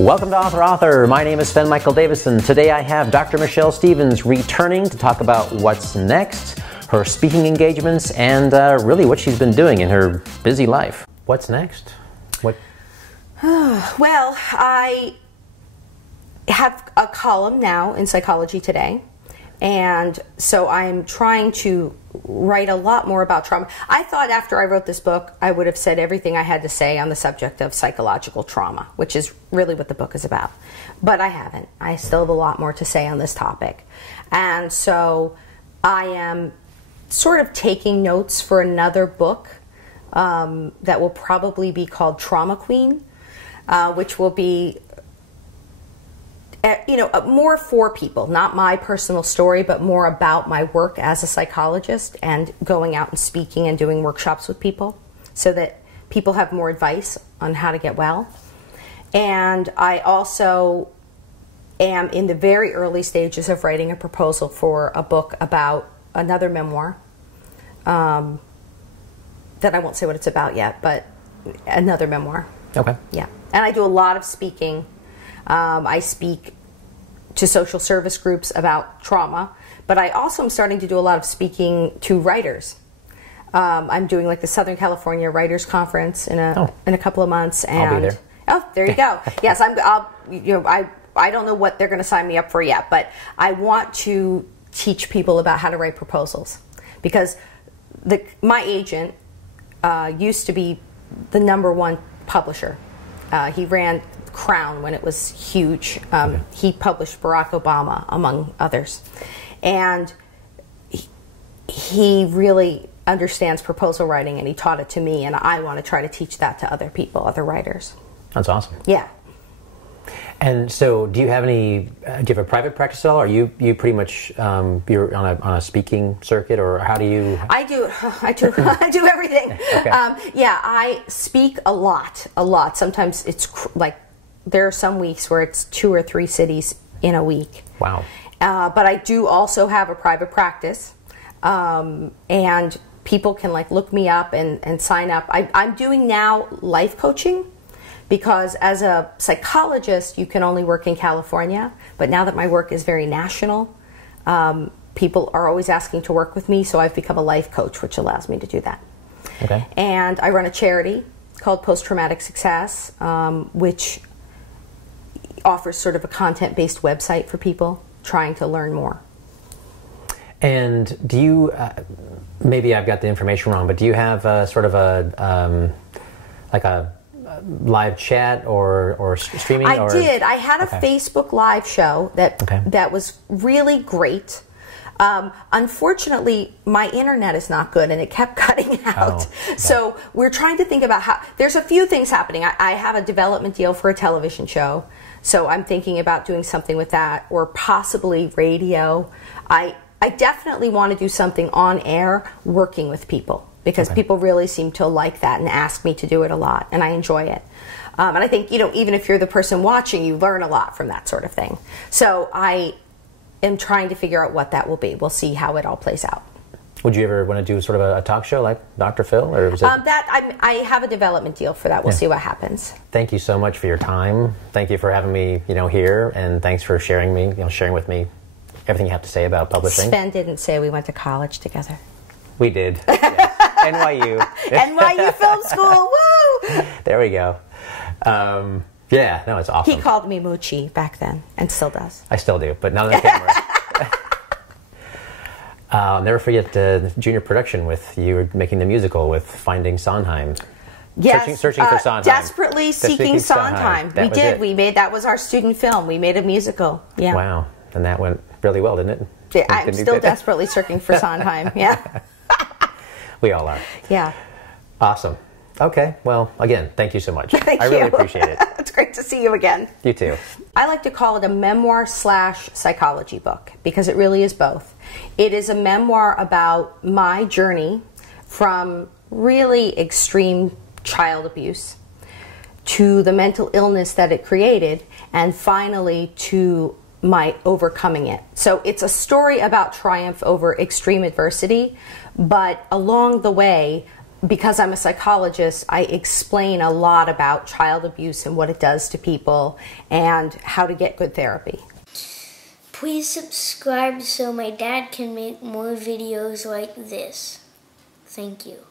Welcome to Author. My name is Sven Davison. Today I have Dr. Michelle Stevens returning to talk about what's next, her speaking engagements, and really what she's been doing in her busy life. What's next? What? Well, I have a column now in Psychology Today, and so I'm trying to write a lot more about trauma. I thought after I wrote this book, I would have said everything I had to say on the subject of psychological trauma, which is really what the book is about. But I haven't. I still have a lot more to say on this topic. And so I am sort of taking notes for another book that will probably be called Trauma Queen, which will be more for people, not my personal story, but more about my work as a psychologist and going out and speaking and doing workshops with people so that people have more advice on how to get well. And I also am in the very early stages of writing a proposal for a book about another memoir that I won't say what it's about yet, but another memoir. Okay. Yeah. And I do a lot of speaking. I speak to social service groups about trauma, but I also am starting to do a lot of speaking to writers. I'm doing like the Southern California Writers Conference in a couple of months, and I'll be there. Oh, there you go. Yes, I don't know what they're going to sign me up for yet, but I want to teach people about how to write proposals because my agent used to be the #1 publisher. He ran Crown when it was huge. He published Barack Obama, among others. And he really understands proposal writing, and he taught it to me, and I want to try to teach that to other people, other writers. That's awesome. Yeah. And so, do you have a private practice at all? Or are you pretty much you're on a speaking circuit, or how do you? I do everything. Okay. I speak a lot. Sometimes it's like there are some weeks where it's 2 or 3 cities in a week. Wow. But I do also have a private practice, and people can look me up and sign up. I'm doing now life coaching. Because as a psychologist, you can only work in California. But now that my work is very national, people are always asking to work with me. So I've become a life coach, which allows me to do that. Okay. And I run a charity called Post Traumatic Success, which offers sort of a content-based website for people trying to learn more. And do you, maybe I've got the information wrong, but do you have sort of a live chat or streaming? I did. I had a Facebook Live show that was really great. Unfortunately, my internet is not good, and it kept cutting out. So we're trying to think about how. There's a few things happening. I have a development deal for a television show, so I'm thinking about doing something with that, or possibly radio. I definitely want to do something on air, working with people. Because people really seem to like that and ask me to do it a lot, and I enjoy it. And I think, even if you're the person watching, you learn a lot from that sort of thing. So I am trying to figure out what that will be. We'll see how it all plays out. Would you ever want to do sort of a talk show like Dr. Phil? Or is it... I have a development deal for that. We'll see what happens. Thank you so much for your time. Thank you for having me, here, and thanks for sharing with me everything you have to say about publishing. Sven didn't say we went to college together. We did. Yes. NYU. NYU Film School. Woo! There we go. It's awesome. He called me Moochie back then, and still does. I still do, but not on the camera. I'll never forget the junior production with you were making the musical with Finding Sondheim. Yes, searching for Sondheim. Desperately seeking Sondheim. We did. We made that was our student film. We made a musical. Yeah. Wow, and that went really well, didn't it? Yeah, I'm still desperately searching for Sondheim. Yeah. We all are. Yeah. Awesome. Okay. Well, again, thank you so much. Thank you. I really appreciate it. It's great to see you again. You too. I like to call it a memoir/psychology book because it really is both. It is a memoir about my journey from really extreme child abuse to the mental illness that it created, and finally to my overcoming it. So it's a story about triumph over extreme adversity, but along the way, because I'm a psychologist, I explain a lot about child abuse and what it does to people and how to get good therapy. Please subscribe so my dad can make more videos like this. Thank you.